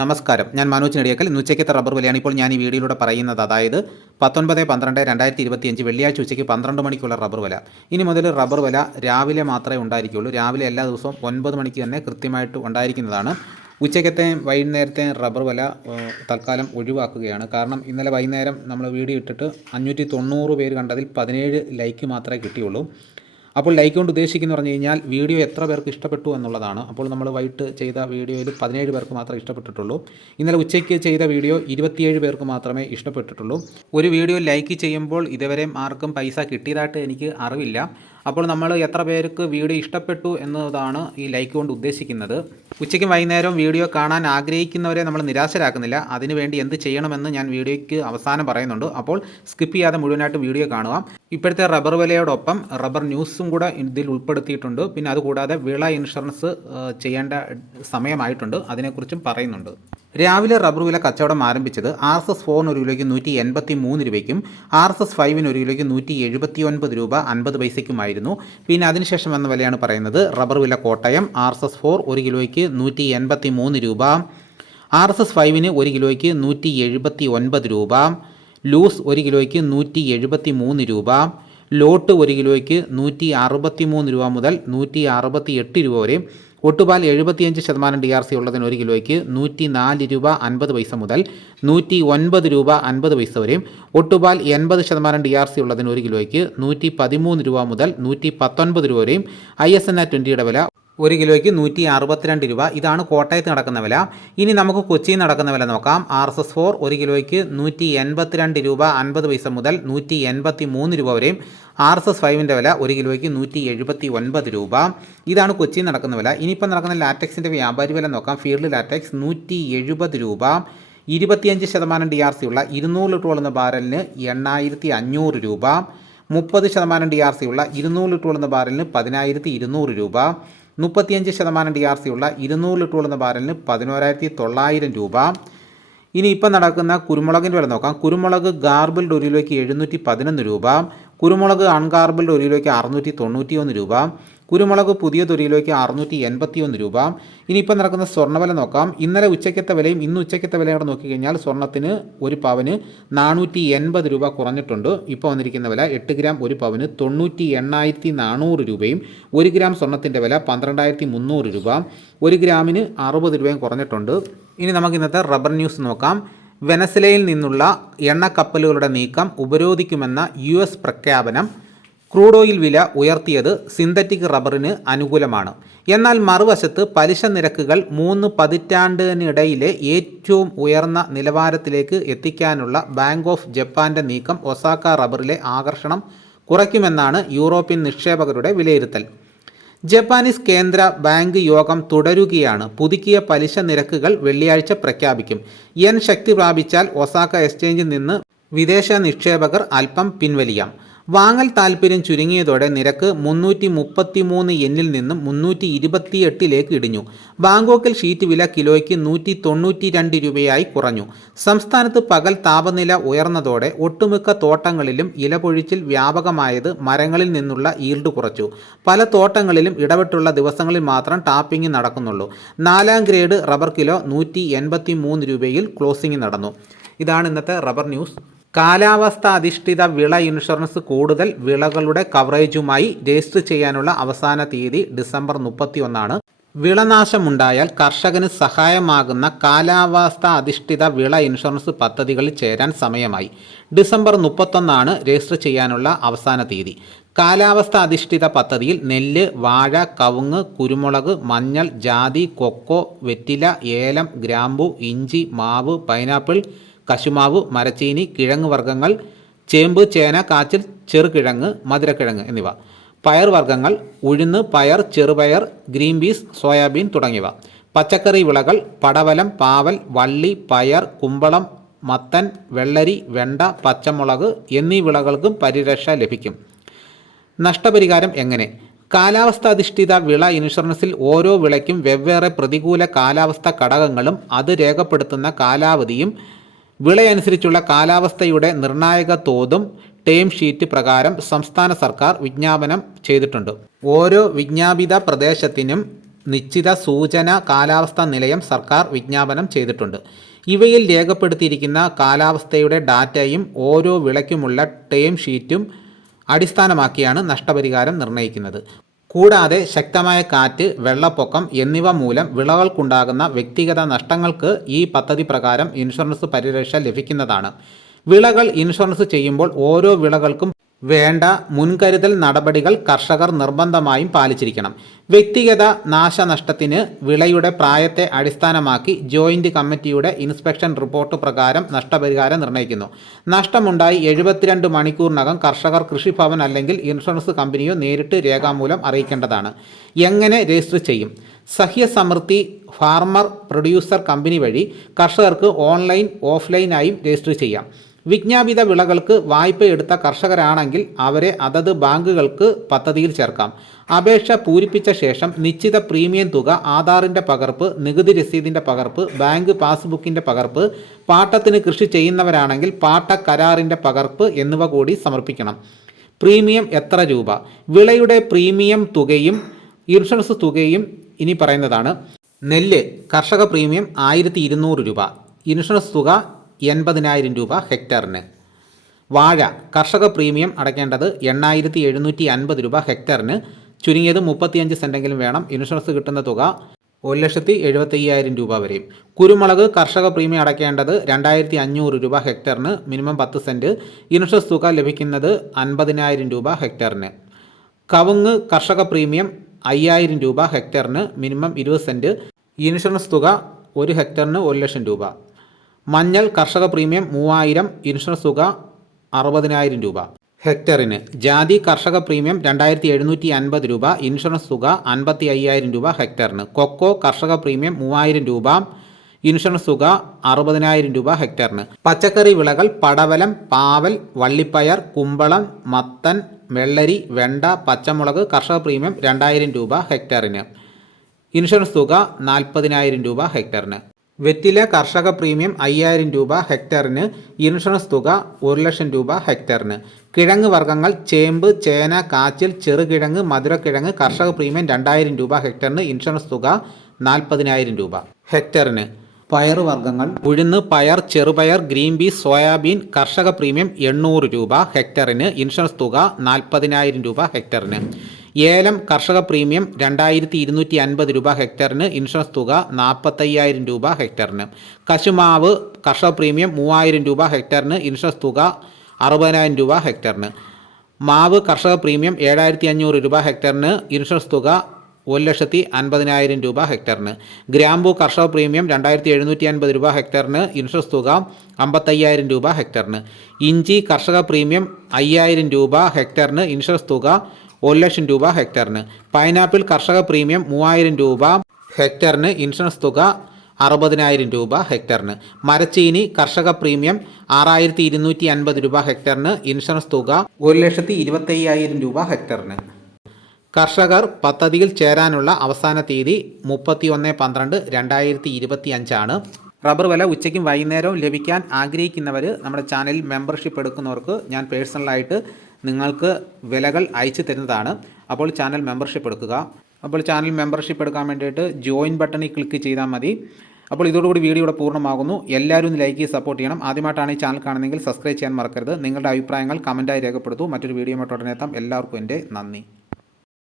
നമസ്കാരം. ഞാൻ മനോജ് നെടിയക്കൽ. ഇന്ന് ഉച്ചയ്ക്കത്തെ റബ്ബർ വിലയാണ് ഇപ്പോൾ ഞാൻ ഈ വീഡിയോയിലൂടെ പറയുന്നത്. അതായത് പത്തൊൻപത് പന്ത്രണ്ട് രണ്ടായിരത്തി ഇരുപത്തിയഞ്ച് വെള്ളിയാഴ്ച ഉച്ചയ്ക്ക് പന്ത്രണ്ട് മണിക്കുള്ള റബ്ബർ വില. ഇനി മുതൽ റബ്ബർ വില രാവിലെ മാത്രമേ ഉണ്ടായിരിക്കുള്ളൂ. രാവിലെ എല്ലാ ദിവസവും ഒൻപത് മണിക്ക് തന്നെ കൃത്യമായിട്ട് ഉണ്ടായിരിക്കുന്നതാണ്. ഉച്ചയ്ക്കത്തെ വൈകുന്നേരത്തെ റബ്ബർ വില തൽക്കാലം ഒഴിവാക്കുകയാണ്. കാരണം ഇന്നലെ വൈകുന്നേരം നമ്മൾ വീഡിയോ ഇട്ടിട്ട് അഞ്ഞൂറ്റി തൊണ്ണൂറ് പേര് കണ്ടതിൽ പതിനേഴ് ലൈക്ക് മാത്രമേ കിട്ടിയുള്ളൂ. അപ്പോൾ ലൈക്ക് കൊണ്ട് ഉദ്ദേശിക്കുന്നു പറഞ്ഞു കഴിഞ്ഞാൽ വീഡിയോ എത്ര പേർക്ക് ഇഷ്ടപ്പെട്ടു എന്നുള്ളതാണ്. അപ്പോൾ നമ്മൾ വൈകിട്ട് ചെയ്ത വീഡിയോയിൽ പതിനേഴ് പേർക്ക് മാത്രമേ ഇഷ്ടപ്പെട്ടിട്ടുള്ളൂ. ഇന്നലെ ഉച്ചയ്ക്ക് ചെയ്ത വീഡിയോ ഇരുപത്തിയേഴ് പേർക്ക് മാത്രമേ ഇഷ്ടപ്പെട്ടിട്ടുള്ളൂ. ഒരു വീഡിയോ ലൈക്ക് ചെയ്യുമ്പോൾ ഇതുവരെ ആർക്കും പൈസ കിട്ടിയതായിട്ട് എനിക്ക് അറിവില്ല. അപ്പോൾ നമ്മൾ എത്ര പേർക്ക് വീഡിയോ ഇഷ്ടപ്പെട്ടു എന്നതാണ് ഈ ലൈക്ക് കൊണ്ട് ഉദ്ദേശിക്കുന്നത്. ഉച്ചയ്ക്കും വൈകുന്നേരവും വീഡിയോ കാണാൻ ആഗ്രഹിക്കുന്നവരെ നമ്മൾ നിരാശരാക്കുന്നില്ല. അതിനുവേണ്ടി എന്ത് ചെയ്യണമെന്ന് ഞാൻ വീഡിയോയ്ക്ക് അവസാനം പറയുന്നുണ്ട്. അപ്പോൾ സ്കിപ്പ് ചെയ്യാതെ മുഴുവനായിട്ട് വീഡിയോ കാണുക. ഇപ്പോഴത്തെ റബ്ബർ വിലയോടൊപ്പം റബ്ബർ ന്യൂസും കൂടെ ഇതിൽ ഉൾപ്പെടുത്തിയിട്ടുണ്ട്. പിന്നെ അതുകൂടാതെ വിള ഇൻഷുറൻസ് ചെയ്യേണ്ട സമയമായിട്ടുണ്ട്. അതിനെക്കുറിച്ചും പറയുന്നുണ്ട്. രാവിലെ റബ്ബർ വില കച്ചവടം ആരംഭിച്ചത് ആർ എസ് എസ് ഫോറിന് ഒരു കിലോയ്ക്ക് നൂറ്റി എൺപത്തി മൂന്ന് രൂപയ്ക്കും ആർ എസ് എസ് ഫൈവിന് ഒരു കിലോയ്ക്ക് നൂറ്റി എഴുപത്തി ഒൻപത് രൂപ അൻപത് പൈസയ്ക്കുമായിരുന്നു. പിന്നെ അതിനുശേഷം വന്ന വിലയാണ് പറയുന്നത്. റബ്ബർ വില Kottayam R S S four ഒരു കിലോയ്ക്ക് നൂറ്റി എൺപത്തി മൂന്ന് രൂപ ആർ എസ് എസ് ഫൈവിന് ഒരു കിലോയ്ക്ക് നൂറ്റി എഴുപത്തി ഒൻപത് രൂപ ലൂസ് ഒരു കിലോയ്ക്ക് നൂറ്റി എഴുപത്തി മൂന്ന് രൂപ ലോട്ട് ഒരു കിലോയ്ക്ക് നൂറ്റി അറുപത്തി മൂന്ന് രൂപ മുതൽ നൂറ്റി അറുപത്തി എട്ട് രൂപ വരെ ഒട്ടുപാൽ എഴുപത്തിയഞ്ച് ശതമാനം ഡി ആർ സി ഉള്ളതിന് ഒരു കിലോയ്ക്ക് നൂറ്റി നാല് രൂപ അൻപത് പൈസ മുതൽ നൂറ്റി ഒൻപത് രൂപ അൻപത് പൈസ വരെയും ഒട്ടുപാൽ എൺപത് ശതമാനം ഡി ആർ സി ഉള്ളതിന് ഒരു കിലോയ്ക്ക് നൂറ്റി പതിമൂന്ന് രൂപ മുതൽ നൂറ്റി പത്തൊൻപത് രൂപ വരെയും ഐ എസ് എൻ ആ ട്വന്റിയുടെ വില ഒരു കിലോയ്ക്ക് നൂറ്റി അറുപത്തിരണ്ട് രൂപ. ഇതാണ് കോട്ടയത്ത് നടക്കുന്ന വില. ഇനി നമുക്ക് കൊച്ചിയിൽ നടക്കുന്ന വില നോക്കാം. ആർ എസ് എസ് ഫോർ ഒരു കിലോയ്ക്ക് നൂറ്റി എൺപത്തിരണ്ട് രൂപ അൻപത് പൈസ മുതൽ നൂറ്റി എൺപത്തി മൂന്ന് രൂപ വരെയും. ആർ എസ് എസ് ഫൈവിന്റെ വില ഒരു കിലോയ്ക്ക് നൂറ്റി എഴുപത്തി ഒൻപത് രൂപ. ഇതാണ് കൊച്ചിയിൽ നടക്കുന്ന വില. ഇനിയിപ്പോൾ നടക്കുന്ന ലാറ്റക്സിന്റെ വ്യാപാരി വില നോക്കാം. ഫീൽഡ് ലാറ്റക്സ് നൂറ്റി എഴുപത് രൂപ. ഇരുപത്തിയഞ്ച് ശതമാനം ഡി ആർ സി ഉള്ള ഇരുന്നൂറ് ലിറ്റർ വളർന്ന ബാരലിന് എണ്ണായിരത്തി അഞ്ഞൂറ് രൂപ. മുപ്പത് ശതമാനം ഡി ആർ സി ഉള്ള ഇരുന്നൂറ് ലിറ്റർ വളർന്ന ബാരലിന് പതിനായിരത്തി ഇരുന്നൂറ് രൂപ. മുപ്പത്തിയഞ്ച് ശതമാനം ഡി ആർ സി ഉള്ള ഇരുന്നൂറ് ലിറ്റർ ഉള്ള ബാരലിന് പതിനോരായിരത്തി തൊള്ളായിരം രൂപ. ഇനി ഇപ്പം നടക്കുന്ന കുരുമുളകിന്റെ വില നോക്കാം. കുരുമുളക് ഗാർബിൾഡ് ഒരു കിലോയ്ക്ക് എഴുന്നൂറ്റി പതിനൊന്ന് രൂപ. കുരുമുളക് അൺഗാർബിൾഡ് ഒരു കിലോയ്ക്ക് അറുന്നൂറ്റി തൊണ്ണൂറ്റി ഒന്ന് രൂപ. കുരുമുളക് പുതിയ തൊലിയിലേക്ക് അറുന്നൂറ്റി എൺപത്തി ഒന്ന് രൂപ ഇനിയിപ്പോൾ നടക്കുന്ന സ്വർണവില നോക്കാം. ഇന്നലെ ഉച്ചയ്ക്കത്തെ വിലയും ഇന്ന് ഉച്ചയ്ക്കത്തെ വിലയും കൂടെ നോക്കിക്കഴിഞ്ഞാൽ സ്വർണത്തിന് ഒരു പവന് നാനൂറ്റി എൺപത് രൂപ കുറഞ്ഞിട്ടുണ്ട്. ഇപ്പോൾ വന്നിരിക്കുന്ന വില എട്ട് ഗ്രാം ഒരു പവന് തൊണ്ണൂറ്റി എണ്ണായിരത്തി നാനൂറ് രൂപയും ഒരു ഗ്രാം സ്വർണത്തിന്റെ വില പന്ത്രണ്ടായിരത്തി മുന്നൂറ് രൂപ. ഒരു ഗ്രാമിന് അറുപത് രൂപയും കുറഞ്ഞിട്ടുണ്ട്. ഇനി നമുക്ക് ഇന്നത്തെ റബ്ബർ ന്യൂസ് നോക്കാം. വെനസ്വലയിൽ നിന്നുള്ള എണ്ണക്കപ്പലുകളുടെ നീക്കം ഉപരോധിക്കുമെന്ന യു പ്രഖ്യാപനം. ക്രൂഡ് ഓയിൽ വില ഉയർത്തിയത് സിന്തറ്റിക് റബ്ബറിന് അനുകൂലമാണ്. എന്നാൽ മറുവശത്ത് പലിശ നിരക്കുകൾ മൂന്ന് പതിറ്റാണ്ടിനിടയിലെ ഏറ്റവും ഉയർന്ന നിലവാരത്തിലേക്ക് എത്തിക്കാനുള്ള ബാങ്ക് ഓഫ് ജപ്പാന്റെ നീക്കം ഒസാക്ക റബ്ബറിലെ ആകർഷണം കുറയ്ക്കുമെന്നാണ് യൂറോപ്യൻ നിക്ഷേപകരുടെ വിലയിരുത്തൽ. ജപ്പാനീസ് കേന്ദ്ര ബാങ്ക് യോഗം തുടരുകയാണ്. പുതുക്കിയ പലിശ നിരക്കുകൾ വെള്ളിയാഴ്ച പ്രഖ്യാപിക്കും. യൻ ശക്തി പ്രാപിച്ചാൽ ഒസാക്ക എക്സ്ചേഞ്ചിൽ നിന്ന് വിദേശ നിക്ഷേപകർ അല്പം പിൻവലിയാം. വാങ്ങൽ താൽപ്പര്യം ചുരുങ്ങിയതോടെ നിരക്ക് മുന്നൂറ്റി മുപ്പത്തി മൂന്ന് എന്നിൽ നിന്നും മുന്നൂറ്റി ഇരുപത്തിയെട്ടിലേക്ക് ഇടിഞ്ഞു. ബാങ്കോക്കിൽ ഷീറ്റ് വില കിലോയ്ക്ക് നൂറ്റി തൊണ്ണൂറ്റി രണ്ട് രൂപയായി കുറഞ്ഞു. സംസ്ഥാനത്ത് പകൽ താപനില ഉയർന്നതോടെ ഒട്ടുമിക്ക തോട്ടങ്ങളിലും ഇലപൊഴിച്ചിൽ വ്യാപകമായത് മരങ്ങളിൽ നിന്നുള്ള ഈൽഡ് കുറച്ചു. പല തോട്ടങ്ങളിലും ഇടപെട്ടുള്ള ദിവസങ്ങളിൽ മാത്രം ടാപ്പിംഗ് നടക്കുന്നുള്ളൂ. നാലാം ഗ്രേഡ് റബ്ബർ കിലോ നൂറ്റി രൂപയിൽ ക്ലോസിംഗ് നടന്നു. ഇതാണ് ഇന്നത്തെ റബ്ബർ ന്യൂസ്. കാലാവസ്ഥ അധിഷ്ഠിത വിള ഇൻഷുറൻസ് കൂടുതൽ വിളകളുടെ കവറേജുമായി രജിസ്റ്റർ ചെയ്യാനുള്ള അവസാന തീയതി ഡിസംബർ മുപ്പത്തി ഒന്നാണ് വിളനാശമുണ്ടായാൽ കർഷകന് സഹായമാകുന്ന കാലാവസ്ഥ അധിഷ്ഠിത വിള ഇൻഷുറൻസ് പദ്ധതികളിൽ ചേരാൻ സമയമായി. ഡിസംബർ മുപ്പത്തൊന്നാണ് രജിസ്റ്റർ ചെയ്യാനുള്ള അവസാന തീയതി. കാലാവസ്ഥ അധിഷ്ഠിത പദ്ധതിയിൽ നെല്ല് വാഴ കവുങ്ങ് കുരുമുളക് മഞ്ഞൾ ജാതി കൊക്കോ വെറ്റില ഏലം ഗ്രാമ്പു ഇഞ്ചി മാവ് പൈനാപ്പിൾ കശുമാവ് മരച്ചീനി കിഴങ്ങ് വർഗങ്ങൾ ചേമ്പ് ചേന കാച്ചിൽ ചെറുകിഴങ്ങ് മധുരക്കിഴങ്ങ് എന്നിവ. പയർ വർഗങ്ങൾ ഉഴുന്ന് പയർ ചെറുപയർ ഗ്രീൻ പീസ് സോയാബീൻ തുടങ്ങിയവ. പച്ചക്കറി വിളകൾ പടവലം പാവൽ വള്ളി പയർ കുമ്പളം മത്തൻ വെള്ളരി വെണ്ട പച്ചമുളക് എന്നീ വിളകൾക്കും പരിരക്ഷ ലഭിക്കും. നഷ്ടപരിഹാരം എങ്ങനെ? കാലാവസ്ഥ അധിഷ്ഠിത വിള ഇൻഷുറൻസിൽ ഓരോ വിളയ്ക്കും വെവ്വേറെ പ്രതികൂല കാലാവസ്ഥ ഘടകങ്ങളും അത് രേഖപ്പെടുത്തുന്ന കാലാവധിയും വിളയനുസരിച്ചുള്ള കാലാവസ്ഥയുടെ നിർണായക തോതും ടേം ഷീറ്റ് പ്രകാരം സംസ്ഥാന സർക്കാർ വിജ്ഞാപനം ചെയ്തിട്ടുണ്ട്. ഓരോ വിജ്ഞാപിത പ്രദേശത്തിനും നിശ്ചിത സൂചന കാലാവസ്ഥാ നിലയം സർക്കാർ വിജ്ഞാപനം ചെയ്തിട്ടുണ്ട്. ഇവയിൽ രേഖപ്പെടുത്തിയിരിക്കുന്ന കാലാവസ്ഥയുടെ ഡാറ്റയും ഓരോ വിളയ്ക്കുമുള്ള ടേം ഷീറ്റും അടിസ്ഥാനമാക്കിയാണ് നഷ്ടപരിഹാരം നിർണയിക്കുന്നത് കൂടാതെ ശക്തമായ കാറ്റ് വെള്ളപ്പൊക്കം എന്നിവ മൂലം വിളകൾക്കുണ്ടാകുന്ന വ്യക്തിഗത നഷ്ടങ്ങൾക്ക് ഈ പദ്ധതി പ്രകാരം ഇൻഷുറൻസ് പരിരക്ഷ ലഭിക്കുന്നതാണ്. വിളകൾ ഇൻഷുറൻസ് ചെയ്യുമ്പോൾ ഓരോ വിളകൾക്കും വേണ്ട മുൻകരുതൽ നടപടികൾ കർഷകർ നിർബന്ധമായും പാലിച്ചിരിക്കണം. വ്യക്തിഗത നാശനഷ്ടത്തിന് വിളയുടെ പ്രായത്തെ അടിസ്ഥാനമാക്കി ജോയിന്റ് കമ്മിറ്റിയുടെ ഇൻസ്പെക്ഷൻ റിപ്പോർട്ട് പ്രകാരം നഷ്ടപരിഹാരം നിർണയിക്കുന്നു. നഷ്ടമുണ്ടായി എഴുപത്തിരണ്ട് മണിക്കൂറിനകം കർഷകർ കൃഷിഭവൻ അല്ലെങ്കിൽ ഇൻഷുറൻസ് കമ്പനിയോ നേരിട്ട് രേഖാമൂലം അറിയിക്കേണ്ടതാണ്. എങ്ങനെ രജിസ്റ്റർ ചെയ്യും? സഹ്യസമൃദ്ധി ഫാർമർ പ്രൊഡ്യൂസർ കമ്പനി വഴി കർഷകർക്ക് ഓൺലൈൻ ഓഫ്ലൈനായും രജിസ്റ്റർ ചെയ്യാം. വിജ്ഞാപിത വിളകൾക്ക് വായ്പ എടുത്ത കർഷകരാണെങ്കിൽ അവരെ അതത് ബാങ്കുകൾക്ക് പദ്ധതിയിൽ ചേർക്കാം. അപേക്ഷ പൂരിപ്പിച്ച ശേഷം നിശ്ചിത പ്രീമിയം തുക ആധാറിന്റെ പകർപ്പ് നികുതി രസീതിന്റെ പകർപ്പ് ബാങ്ക് പാസ്ബുക്കിന്റെ പകർപ്പ് പാട്ടത്തിന് കൃഷി ചെയ്യുന്നവരാണെങ്കിൽ പാട്ട കരാറിന്റെ പകർപ്പ് എന്നിവ കൂടി സമർപ്പിക്കണം. പ്രീമിയം എത്ര രൂപ? വിളയുടെ പ്രീമിയം തുകയും ഇൻഷുറൻസ് തുകയും ഇനി പറയുന്നതാണ്. നെല്ല് കർഷക പ്രീമിയം ആയിരത്തി രൂപ. ഇൻഷുറൻസ് തുക എൺപതിനായിരം രൂപ ഹെക്ടറിന്. വാഴ കർഷക പ്രീമിയം അടയ്ക്കേണ്ടത് എണ്ണായിരത്തി എഴുന്നൂറ്റി അൻപത് രൂപ ഹെക്ടറിന്. ചുരുങ്ങിയത് മുപ്പത്തിയഞ്ച് സെന്റെങ്കിലും വേണം. ഇൻഷുറൻസ് കിട്ടുന്ന തുക ഒരു ലക്ഷത്തി എഴുപത്തയ്യായിരം രൂപ വരെയും. കുരുമുളക് കർഷക പ്രീമിയം അടയ്ക്കേണ്ടത് രണ്ടായിരത്തി അഞ്ഞൂറ് രൂപ ഹെക്ടറിന്. മിനിമം പത്ത് സെന്റ് ഇൻഷുറൻസ് തുക ലഭിക്കുന്നത് അൻപതിനായിരം രൂപ ഹെക്ടറിന്. കവുങ്ങ് കർഷക പ്രീമിയം അയ്യായിരം രൂപ ഹെക്ടറിന്. മിനിമം ഇരുപത് സെന്റ് ഇൻഷുറൻസ് തുക ഒരു ഹെക്ടറിന് ഒരു ലക്ഷം രൂപ. മഞ്ഞൾ കർഷക പ്രീമിയം മൂവായിരം ഇൻഷുറൻസ് തുക അറുപതിനായിരം രൂപ. ഹെക്ടറിന് ജാതി കർഷക പ്രീമിയം രണ്ടായിരത്തി എഴുന്നൂറ്റി അൻപത് രൂപ ഇൻഷുറൻസ് തുക അൻപത്തി അയ്യായിരം രൂപ ഹെക്ടറിന്. കൊക്കോ കർഷക പ്രീമിയം മൂവായിരം രൂപ ഇൻഷുറൻസ് തുക അറുപതിനായിരം രൂപ ഹെക്ടറിന്. പച്ചക്കറി വിളകൾ പടവലം പാവൽ വള്ളിപ്പയർ കുമ്പളം മത്തൻ വെള്ളരി വെണ്ട പച്ചമുളക് കർഷക പ്രീമിയം രണ്ടായിരം രൂപ ഹെക്ടറിന്. ഇൻഷുറൻസ് തുക നാൽപ്പതിനായിരം രൂപ ഹെക്ടറിന്. വെറ്റില കർഷക പ്രീമിയം അയ്യായിരം രൂപ ഹെക്ടറിന് ഇൻഷുറൻസ് തുക ഒരു ലക്ഷം രൂപ ഹെക്ടറിന്. കിഴങ്ങ് വർഗങ്ങൾ ചേമ്പ് ചേന കാച്ചിൽ ചെറുകിഴങ്ങ് മധുരക്കിഴങ്ങ് കർഷക പ്രീമിയം രണ്ടായിരം രൂപ ഹെക്ടറിന് ഇൻഷുറൻസ് തുക നാൽപ്പതിനായിരം രൂപ ഹെക്ടറിന്. പയറുവർഗങ്ങൾ ഉഴുന്ന് പയർ ചെറുപയർ ഗ്രീൻ പീസ് സോയാബീൻ കർഷക പ്രീമിയം എണ്ണൂറ് രൂപ ഹെക്ടറിന് ഇൻഷുറൻസ് തുക നാൽപ്പതിനായിരം രൂപ ഹെക്ടറിന്. ഏലം കർഷക പ്രീമിയം രണ്ടായിരത്തി ഇരുന്നൂറ്റി അൻപത് രൂപ ഹെക്ടറിന് ഇൻഷുറൻസ് തുക നാൽപ്പത്തയ്യായിരം രൂപ ഹെക്ടറിന്. കശുമാവ് കർഷക പ്രീമിയം മൂവായിരം രൂപ ഹെക്ടറിന് ഇൻഷുറൻസ് തുക അറുപതിനായിരം രൂപ ഹെക്ടറിന്. മാവ് കർഷക പ്രീമിയം ഏഴായിരത്തി അഞ്ഞൂറ് രൂപ ഹെക്ടറിന് ഇൻഷുറൻസ് തുക ഒരു ലക്ഷത്തി അൻപതിനായിരം രൂപ ഹെക്ടറിന്. ഗ്രാമ്പു കർഷക പ്രീമിയം രണ്ടായിരത്തി എഴുന്നൂറ്റി അൻപത് രൂപ ഹെക്ടറിന് ഇൻഷുറൻസ് തുക അമ്പത്തയ്യായിരം രൂപ ഹെക്ടറിന്. ഇഞ്ചി കർഷക പ്രീമിയം അയ്യായിരം രൂപ ഹെക്ടറിന് ഇൻഷുറൻസ് തുക ഒരു ലക്ഷം രൂപ ഹെക്ടറിന്. പൈനാപ്പിൾ കർഷക പ്രീമിയം മൂവായിരം രൂപ ഹെക്ടറിന് ഇൻഷുറൻസ് തുക അറുപതിനായിരം രൂപ ഹെക്ടറിന്. മരച്ചീനി കർഷക പ്രീമിയം ആറായിരത്തി ഇരുന്നൂറ്റി അൻപത് രൂപ ഹെക്ടറിന്. ഇൻഷുറൻസ് തുക ഒരു ലക്ഷത്തി ഇരുപത്തയ്യായിരം രൂപ ഹെക്ടറിന്. കർഷകർ പദ്ധതിയിൽ ചേരാനുള്ള അവസാന തീയതി മുപ്പത്തി ഒന്ന് പന്ത്രണ്ട് രണ്ടായിരത്തി ഇരുപത്തി അഞ്ചാണ് റബ്ബർ വില ഉച്ചയ്ക്കും വൈകുന്നേരവും ലഭിക്കാൻ ആഗ്രഹിക്കുന്നവർ നമ്മുടെ ചാനലിൽ മെമ്പർഷിപ്പ് എടുക്കുന്നവർക്ക് ഞാൻ പേഴ്സണലായിട്ട് നിങ്ങൾക്ക് വിലകൾ അയച്ചു തരുന്നതാണ്. അപ്പോൾ ചാനൽ മെമ്പർഷിപ്പ് എടുക്കുക. അപ്പോൾ ചാനൽ മെമ്പർഷിപ്പ് എടുക്കാൻ വേണ്ടിയിട്ട് ജോയിൻ ബട്ടണിൽ ക്ലിക്ക് ചെയ്താൽ മതി. അപ്പോൾ ഇതോടുകൂടി വീഡിയോ ഇവിടെ പൂർണമാകുന്നു. എല്ലാവരും ഒന്ന് ലൈക്ക് ചെയ്ത് സപ്പോർട്ട് ചെയ്യണം. ആദ്യമായിട്ടാണ് ഈ ചാനൽ കാണുന്നതെങ്കിൽ സബ്സ്ക്രൈബ് ചെയ്യാൻ മറക്കരുത്. നിങ്ങളുടെ അഭിപ്രായങ്ങൾ കമന്റായി രേഖപ്പെടുത്തൂ. മറ്റൊരു വീഡിയോ ഉടനെ എത്താം. എല്ലാവർക്കും എന്റെ നന്ദി.